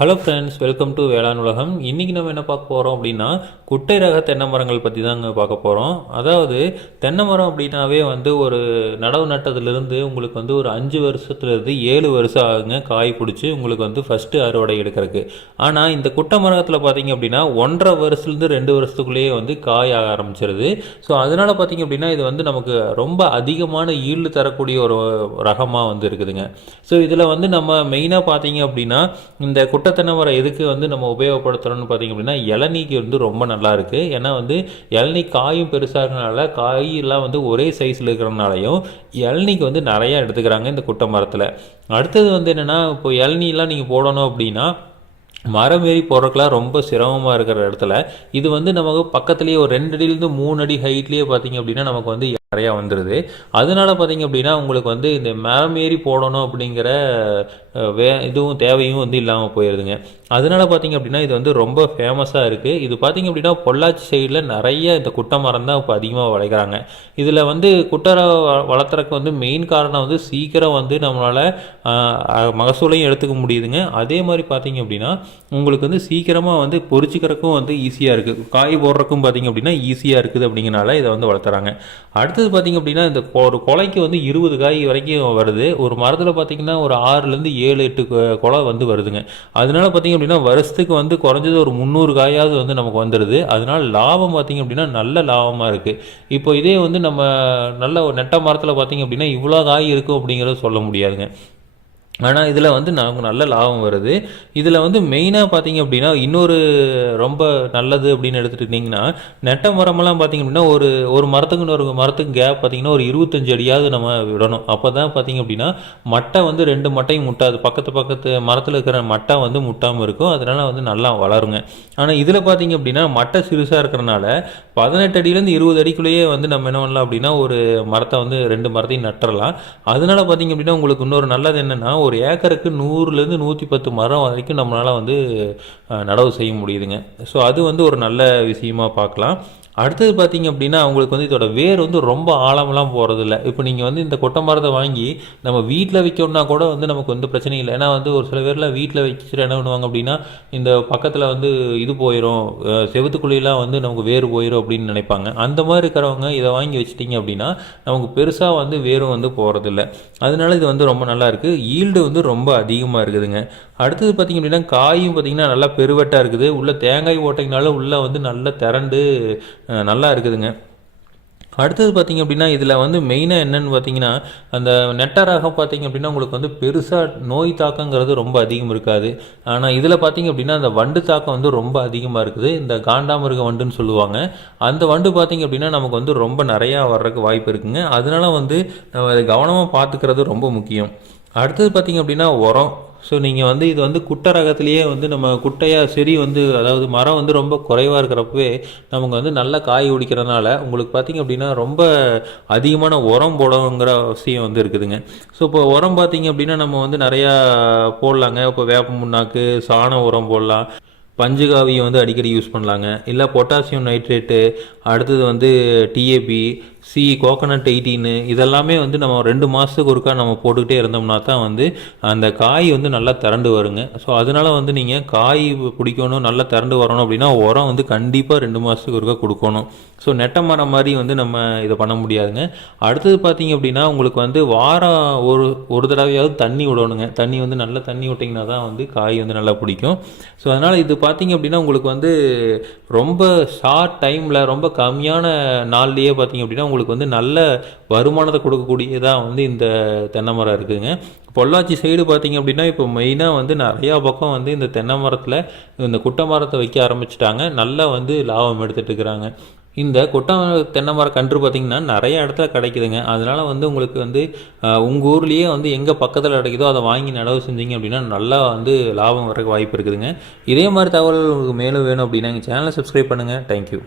Hello friends, welcome to வேளாண் உலகம். இன்றைக்கி நம்ம என்ன பார்க்க போகிறோம் அப்படின்னா, குட்டை ரக தென்னை மரங்கள் பற்றி தாங்க பார்க்க போகிறோம். அதாவது தென்னை மரம் அப்படின்னாவே ஒரு நடவு நட்டதுலேருந்து உங்களுக்கு ஒரு 5 வருஷத்துலேருந்து 7 வருஷம் ஆகுங்க காய் பிடிச்சி உங்களுக்கு ஃபஸ்ட்டு அறுவடை எடுக்கிறதுக்கு. ஆனால் இந்த குட்டை மரத்தில் பார்த்தீங்க அப்படின்னா 1.5 வருஷத்துலேருந்து 2 வருஷத்துக்குள்ளேயே காய் ஆக ஆரம்பிச்சிருது. ஸோ அதனால் பார்த்தீங்க அப்படின்னா இது நமக்கு ரொம்ப அதிகமான ஈல்டு தரக்கூடிய ஒரு ரகமாக இருக்குதுங்க. ஸோ இதில் நம்ம மெயினாக பார்த்தீங்க அப்படின்னா இந்த குட்டை தென்னை மரம் எதுக்கு நம்ம உபயோகப்படுத்துகிறோம்னு பார்த்தீங்க அப்படின்னா இளநீக்கு ரொம்ப நல்லா இருக்குது. ஏன்னா இளநீ காயும் பெருசாக இருக்கிறனால காயெல்லாம் ஒரே சைஸில் இருக்கிறனாலையும் இளநீக்கு நிறையா எடுத்துக்கிறாங்க இந்த குட்டை மரத்தில். அடுத்தது என்னென்னா, இப்போ இளநீலாம் நீங்கள் போடணும் அப்படின்னா மரம் ஏறி போடுறதுக்கெலாம் ரொம்ப சிரமமாக இருக்கிற இடத்துல இது நமக்கு பக்கத்துலேயே ஒரு 2 அடியிலேருந்து 3 அடி ஹைட்லேயே பார்த்தீங்க அப்படின்னா நமக்கு நிறையா வந்துடுது. அதனால பார்த்தீங்க அப்படின்னா உங்களுக்கு இந்த மரம் ஏறி போடணும் அப்படிங்கிற இதுவும் தேவையும் இல்லாமல் போயிடுதுங்க. அதனால பார்த்தீங்க அப்படின்னா இது ரொம்ப ஃபேமஸாக இருக்குது. இது பார்த்தீங்க அப்படின்னா பொள்ளாச்சி சைடில் நிறைய இந்த குட்டை மரம் தான் இப்போ அதிகமாக வளர்க்குறாங்க. இதில் குட்டை வளர்த்துறதுக்கு மெயின் காரணம் சீக்கிரம் நம்மளால் மகசூலையும் எடுத்துக்க முடியுதுங்க. அதே மாதிரி பார்த்தீங்க அப்படின்னா உங்களுக்கு சீக்கிரமாக பொறிச்சிக்கிறதுக்கும் ஈஸியாக இருக்குது. காய் போடுறதுக்கும் பார்த்தீங்க அப்படின்னா ஈஸியாக இருக்குது. அப்படிங்கிறனால இதை வளர்த்துறாங்க. அடுத்தது பார்த்தீங்க அப்படின்னா இந்த ஒரு கொலைக்கு 20 காய் வரைக்கும் வருது. ஒரு மரத்தில் பார்த்தீங்கன்னா ஒரு 6லேருந்து 7-8 கொலை வருதுங்க. அதனால பார்த்தீங்க அப்படின்னா வருஷத்துக்கு குறைஞ்சது ஒரு 300 காயாவது நமக்கு வந்துடுது. அதனால லாபம் பார்த்தீங்க அப்படின்னா நல்ல லாபமாக இருக்குது. இப்போ இதே நம்ம நல்ல நெட்ட மரத்தில் பார்த்தீங்க அப்படின்னா இவ்வளோ காய் இருக்கும் அப்படிங்கிறத சொல்ல முடியாதுங்க. ஆனால் இதில் நமக்கு நல்ல லாபம் வருது. இதில் மெயினாக பார்த்தீங்க அப்படின்னா இன்னொரு ரொம்ப நல்லது அப்படின்னு எடுத்துக்கிட்டிங்கன்னா, நெட்ட மரமெல்லாம் பார்த்தீங்க அப்படின்னா ஒரு மரத்துக்கு இன்னொரு மரத்துக்கு கேப் பார்த்தீங்கன்னா ஒரு 25 அடியாவது நம்ம விடணும். அப்போ தான் பார்த்தீங்க அப்படின்னா மட்டை 2 மட்டையும் முட்டாது. பக்கத்து மரத்தில் இருக்கிற மட்டை முட்டாமல் இருக்கும். அதனால் நல்லா வளருங்க. ஆனால் இதில் பார்த்தீங்க அப்படின்னா மட்டை சிறுசாக இருக்கிறனால 18 அடியிலேருந்து 20 அடிக்குள்ளேயே நம்ம என்ன பண்ணலாம் அப்படின்னா ஒரு மரத்தை 2 மரத்தையும் நட்டுறலாம். அதனால பார்த்தீங்க அப்படின்னா உங்களுக்கு இன்னொரு நல்லது என்னென்னா, ஒரு ஏக்கருக்கு 100லேருந்து 110 மரம் வரைக்கும் நம்மளால் நடவு செய்ய முடியுதுங்க. ஸோ அது ஒரு நல்ல விஷயமா பார்க்கலாம். அடுத்தது பார்த்தீங்க அப்படின்னா அவங்களுக்கு இதோட வேர் ரொம்ப ஆழமெல்லாம் போகிறதில்ல. இப்போ நீங்கள் இந்த கொட்டை மரத்தை வாங்கி நம்ம வீட்டில் வைக்கணும்னா கூட நமக்கு பிரச்சனை இல்லை. ஏன்னா ஒரு சில பேர்லாம் வீட்டில் வச்சுட்டு என்ன பண்ணுவாங்க அப்படின்னா இந்த பக்கத்தில் இது போயிடும், செவத்துக்குள்ளேலாம் நமக்கு வேர் போயிடும் அப்படின்னு நினைப்பாங்க. அந்த மாதிரி இருக்கிறவங்க இதை வாங்கி வச்சுட்டிங்க அப்படின்னா நமக்கு பெருசாக வேரும் போகிறதில்ல. அதனால இது ரொம்ப நல்லா இருக்குது. ஈல்டு ரொம்ப அதிகமாக இருக்குதுங்க. அடுத்தது பார்த்திங்க அப்படின்னா காயும் பார்த்திங்கன்னா நல்லா பெருவட்டாக இருக்குது. உள்ள தேங்காய் ஓட்டைங்கனால உள்ளே நல்லா திரண்டு நல்லா இருக்குதுங்க. அடுத்தது பார்த்திங்க அப்படின்னா இதில் மெயினாக என்னென்னு பார்த்தீங்கன்னா அந்த நெட்ட ரகம் பார்த்திங்க அப்படின்னா உங்களுக்கு பெருசாக நோய் தாக்கங்கிறது ரொம்ப அதிகம் இருக்காது. ஆனால் இதில் பார்த்திங்க அப்படின்னா அந்த வண்டு தாக்கம் ரொம்ப அதிகமாக இருக்குது. இந்த காண்டாமிருக வண்டுன்னு சொல்லுவாங்க. அந்த வண்டு பார்த்திங்க அப்படின்னா நமக்கு ரொம்ப நிறையா வர்றதுக்கு வாய்ப்பு இருக்குங்க. அதனால நம்ம அதை கவனமாக பார்த்துக்கிறது ரொம்ப முக்கியம். அடுத்தது பார்த்திங்க அப்படின்னா உரம். ஸோ நீங்கள் இது குட்டை ரகத்துலேயே நம்ம குட்டையாக செடி அதாவது மரம் ரொம்ப குறைவாக இருக்கிறப்பவே நமக்கு நல்ல காய் பிடிக்கிறதுனால உங்களுக்கு பார்த்திங்க அப்படின்னா ரொம்ப அதிகமான உரம் போடணுங்கிற அவசியம் இருக்குதுங்க. ஸோ இப்போ உரம் பார்த்திங்க அப்படின்னா நம்ம நிறையா போடலாங்க. இப்போ வேப்ப முன்னாக்கு, சாண உரம் போடலாம். பஞ்சுகாவியை அடிக்கடி யூஸ் பண்ணலாங்க. இல்லை பொட்டாசியம் நைட்ரேட்டு, அடுத்தது டிஏபி, கோகனட் 18 இதெல்லாமே நம்ம 2 மாதத்துக்கு ஒருக்கா நம்ம போட்டுக்கிட்டே இருந்தோம்னா தான் அந்த காய் நல்லா திரண்டு வருங்க. ஸோ அதனால் நீங்கள் காய் பிடிக்கணும், நல்லா திரண்டு வரணும் அப்படின்னா உரம் கண்டிப்பாக 2 மாதத்துக்கு ஒருக்கா கொடுக்கணும். ஸோ நெட்ட மரம் மாதிரி நம்ம இதை பண்ண முடியாதுங்க. அடுத்தது பார்த்தீங்க அப்படின்னா உங்களுக்கு வாரம் ஒரு தடவையாவது தண்ணி விடணுங்க. தண்ணி நல்லா தண்ணி விட்டிங்கன்னா தான் காய் நல்லா பிடிக்கும். ஸோ அதனால் இது பார்த்தீங்க அப்படின்னா உங்களுக்கு ரொம்ப ஷார்ட் டைமில் ரொம்ப கம்மியான நாள்லேயே பார்த்தீங்க அப்படின்னா உங்களுக்கு நல்ல வருமானத்தை கொடுக்கக்கூடியதாக இந்த தென்னை மரம் இருக்குதுங்க. பொள்ளாச்சி சைடு பார்த்தீங்க அப்படின்னா இப்போ மெயினாக நிறையா பக்கம் இந்த தென்னை மரத்தில் இந்த குட்டை மரத்தை வைக்க ஆரம்பிச்சிட்டாங்க. நல்லா லாபம் எடுத்துகிட்டு இருக்கிறாங்க. இந்த கொட்டை தென்னை மரம் கன்று பார்த்திங்கன்னா நிறைய இடத்துல கிடைக்குதுங்க. அதனால் உங்களுக்கு உங்கள் ஊர்லேயே எங்கே பக்கத்தில் கிடைக்குதோ அதை வாங்கி நடவு செஞ்சீங்க அப்படின்னா நல்லா லாபம் வரக்கு வாய்ப்பு இருக்குதுங்க. இதே மாதிரி தகவல்கள் உங்களுக்கு மேலும் வேணும் அப்படின்னா எங்கள் சேனலை சப்ஸ்கிரைப் பண்ணுங்கள். தேங்க்யூ.